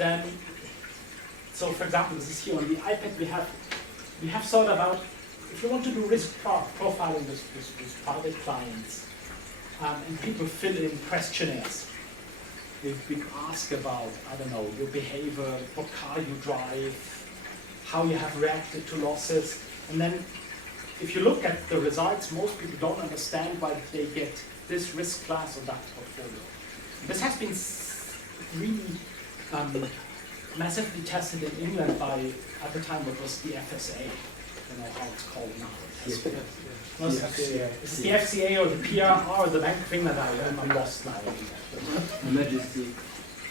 then, so for example, this is here on the iPad, we have thought about, if you want to do risk profiling with private clients, and people fill in questionnaires, we ask about, I don't know, your behavior, what car you drive, how you have reacted to losses, and then if you look at the results, most people don't understand why they get this risk class or that portfolio. This has been really massively tested in England by, at the time, what was the FSA. I don't know how it's called now. Yes. Is it the FCA or the PRR or the Bank of England? I'm lost now. Emergency.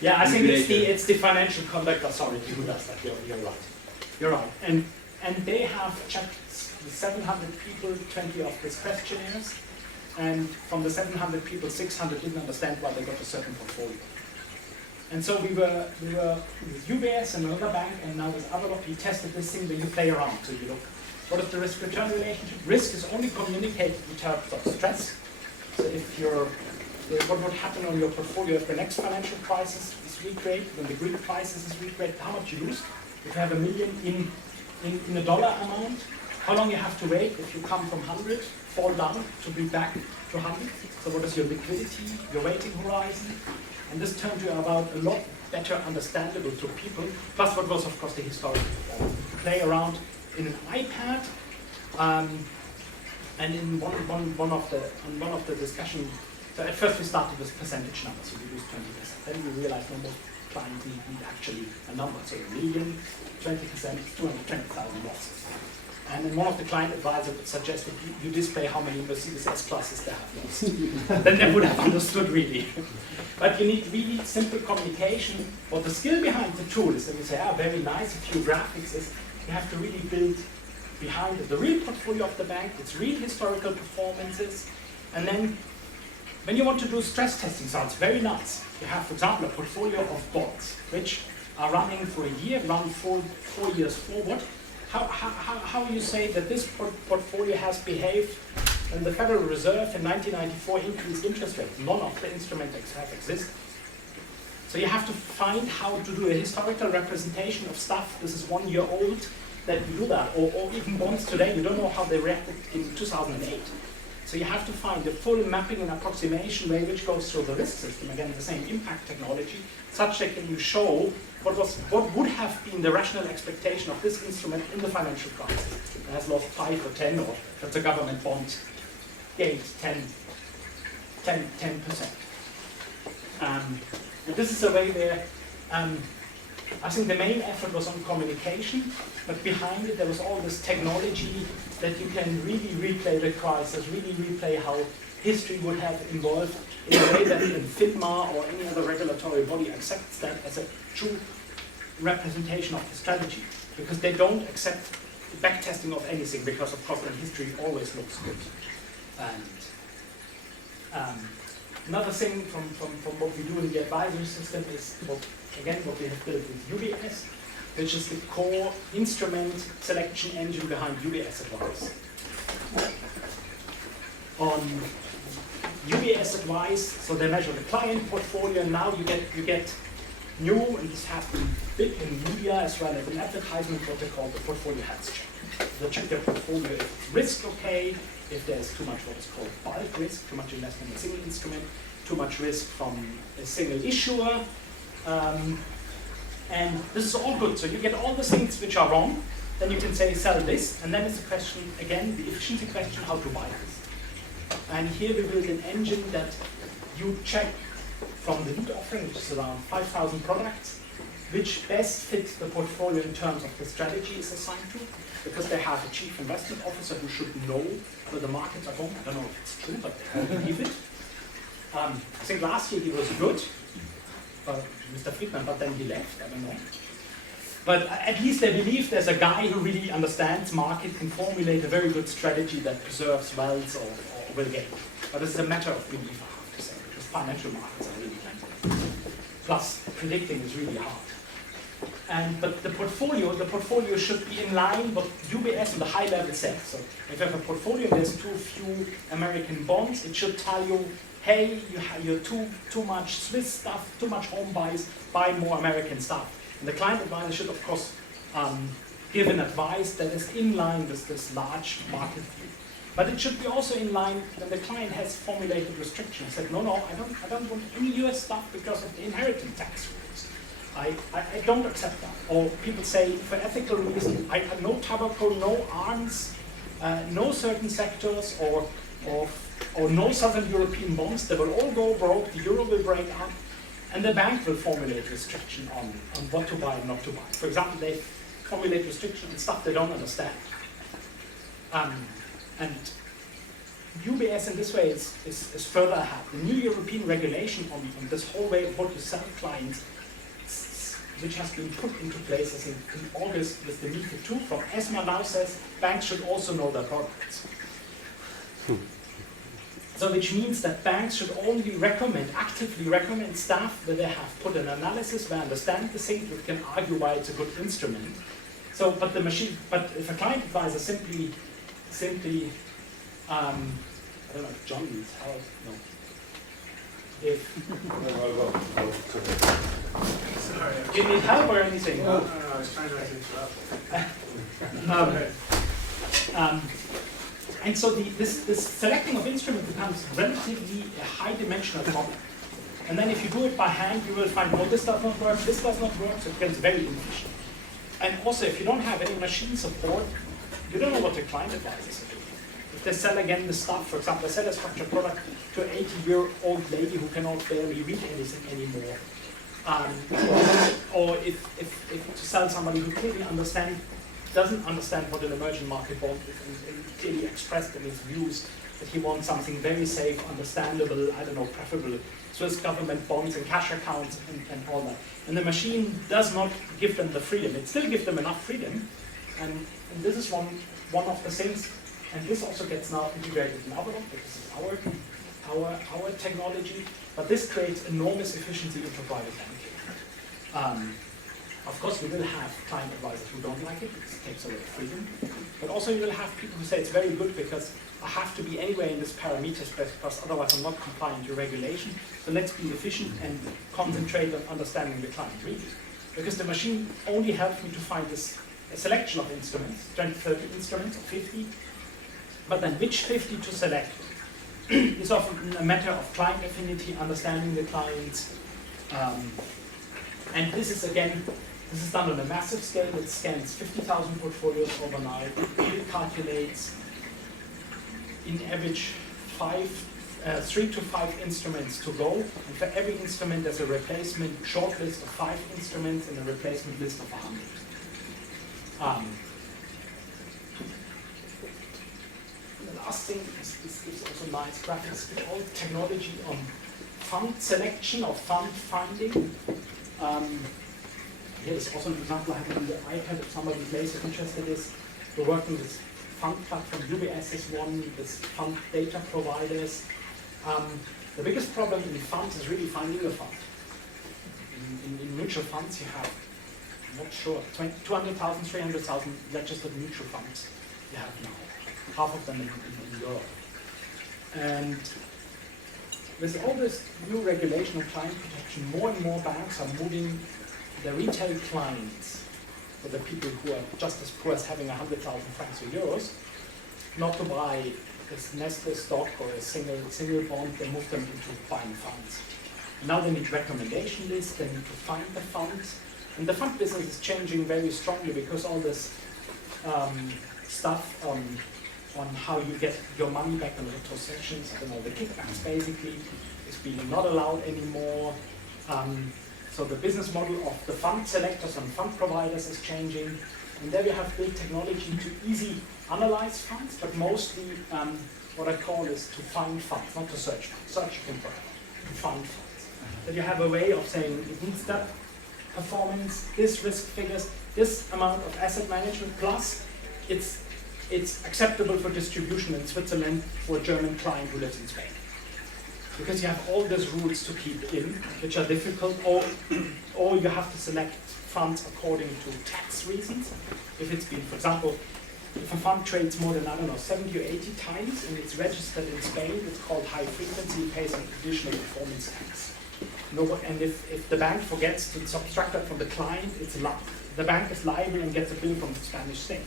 Yeah, I think it's the Financial Conduct Authority who does that. You're right. You're right. And they have checked the 700 people, 20 of these questionnaires, and from the 700 people, 600 didn't understand why they got a certain portfolio. And so we were with UBS and another bank, and now with Avalok, we tested this thing where you play around. So you look, what is the risk-return relationship? Risk is only communicated in terms of stress. So if what would happen on your portfolio if the next financial crisis is recreated, when the Greek crisis is recreated, how much you lose? If you have $1 million in a dollar amount, how long you have to wait if you come from 100, fall down to be back to 100? So what is your liquidity, your waiting horizon? And this turned to about a lot better understandable to people, plus what was of course the historical performance. Play around in an iPad, and in one of the discussion, so at first we started with percentage numbers, so we used 20%. Then we realized no, most clients need actually a number, so 1 million, 20%, 220,000 losses. And then one of the client advisors suggested you display how many Mercedes S-classes they have lost. Then they would have understood really. But you need really simple communication. What the skill behind the tool is, and you say, very nice, a few graphics, is you have to really build behind it the real portfolio of the bank, its real historical performances, and then when you want to do stress testing, sounds very nice. You have, for example, a portfolio of bonds, which are running for a year, run 4 years forward. How you say that this portfolio has behaved when the Federal Reserve in 1994 increased interest rates? None of the instruments have existed. So you have to find how to do a historical representation of stuff. This is 1 year old that you do that, or even bonds today, you don't know how they reacted in 2008. So you have to find a full mapping and approximation way which goes through the risk system, again the same impact technology, such that you show what would have been the rational expectation of this instrument in the financial crisis. It has lost 5 or 10, or that's a government bond gained 10%. And this is a way where I think the main effort was on communication, but behind it there was all this technology that you can really replay the crisis, really replay how history would have evolved in a way that even FINMA or any other regulatory body accepts that as a true representation of the strategy, because they don't accept the backtesting of anything, because of course in history always looks good. And another thing from what we do in the advisory system is, what we have built with UBS, which is the core instrument selection engine behind UBS Advice. On UBS Advice, so they measure the client portfolio, and now you get new, and this has been big in media as well as in advertisement, what they call the portfolio health check. They check their portfolio if risk okay, if there's too much what is called bulk risk, too much investment in a single instrument, too much risk from a single issuer, and this is all good. So you get all the things which are wrong, then you can say sell this, and then it's a question, again, the efficiency question, how to buy this. And here we build an engine that you check from the lead offering, which is around 5,000 products, which best fits the portfolio in terms of the strategy is assigned to, because they have a chief investment officer who should know where the markets are going. I don't know if it's true, but I believe it. I think last year he was good, Mr. Friedman, but then he left, I don't know. But at least they believe there's a guy who really understands market, can formulate a very good strategy that preserves wealth or will gain. But it's a matter of belief, I have to say, because financial markets are really plenty. Plus, predicting is really hard. But the portfolio should be in line what UBS on the high level says. So if you have a portfolio, there's too few American bonds, it should tell you hey, you're too much Swiss stuff, too much home buys, buy more American stuff. And the client advisor should, of course, give an advice that is in line with this large market view. But it should be also in line when the client has formulated restrictions. Said, no, I don't want any US stuff because of the inheritance tax rules. I don't accept that. Or people say, for ethical reasons, no tobacco, no arms, no certain sectors, or no Southern European bonds. They will all go broke, the euro will break up, and the bank will formulate restriction on what to buy and not to buy. For example, they formulate restriction on stuff they don't understand. And UBS in this way is further ahead. The new European regulation on this whole way of what you sell clients, which has been put into place, I think, in August with the Meetup 2 from ESMA now says banks should also know their products. So which means that banks should only actively recommend stuff that they have put an analysis, where they understand the thing, that can argue why it's a good instrument. So, but if a client advisor simply, I don't know if John needs help, no. Sorry. Do you need help or anything? No, I was trying not to interrupt. And so this selecting of instrument becomes relatively a high-dimensional problem. And then if you do it by hand, you will find, oh, this does not work, this does not work, so it becomes very inefficient. And also, if you don't have any machine support, you don't know what the client advisors are doing. If they sell again the stuff, for example, they sell a structured product to an 80-year-old lady who cannot barely read anything anymore. Or if to sell somebody who clearly doesn't understand what an emerging market bond is, and clearly expressed in his views that he wants something very safe, understandable, I don't know, preferable Swiss government bonds and cash accounts and all that. And the machine does not give them the freedom. It still gives them enough freedom. And this is one of the things. And this also gets now integrated in Avalon because it's our technology. But this creates enormous efficiency into private banking. Of course, we will have client advisors who don't like it because it takes away freedom. But also you will have people who say it's very good because I have to be anywhere in this parameter space because otherwise I'm not compliant to regulation. So let's be efficient and concentrate on understanding the client really. Because the machine only helps me to find a selection of instruments, 20, 30 instruments or 50. But then which 50 to select is often a matter of client affinity, understanding the clients. And this is done on a massive scale. It scans 50,000 portfolios overnight. It calculates in average 3 to 5 instruments to go. And for every instrument, there's a replacement shortlist of 5 instruments and a replacement list of 100. The last thing is this gives also nice graphics. It's all technology on fund selection or fund finding. Here is also an example I have on the iPad if somebody is interested in this. We're working with fund platform, UBS is one, with fund data providers. The biggest problem in funds is really finding a fund. In mutual funds you have, I'm not sure, 200,000, 300,000 registered mutual funds you have now. Half of them in Europe. And with all this new regulation of client protection, more and more banks are moving the retail clients, for the people who are just as poor as having 100,000 francs or euros, not to buy this Nestle stock or a single bond. They move them into buying funds. Now they need recommendation lists, they need to find the funds. And the fund business is changing very strongly because all this stuff on how you get your money back on the transactions, I don't know, the kickbacks basically is being not allowed anymore. So the business model of the fund selectors and fund providers is changing. And there we have built technology to easily analyze funds, but mostly what I call is to find funds, not to search funds. Search you can forever, to find funds. That you have a way of saying it needs that performance, this risk figures, this amount of asset management, plus it's acceptable for distribution in Switzerland for a German client who lives in Spain. Because you have all these rules to keep in, which are difficult, or you have to select funds according to tax reasons. If it's been, for example, if a fund trades more than, I don't know, 70 or 80 times and it's registered in Spain, it's called high frequency, it pays an additional performance tax. And if the bank forgets to subtract that from the client, the bank is liable and gets a bill from the Spanish state.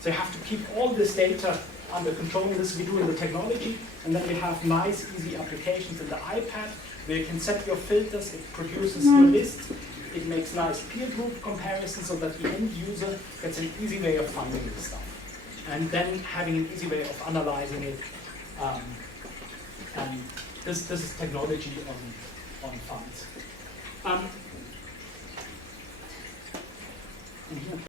So you have to keep all this data under control. This we do in the technology, and then we have nice, easy applications in the iPad where you can set your filters, it produces your list, it makes nice peer group comparisons so that the end user gets an easy way of finding this stuff. And then having an easy way of analyzing it. And this is technology on funds.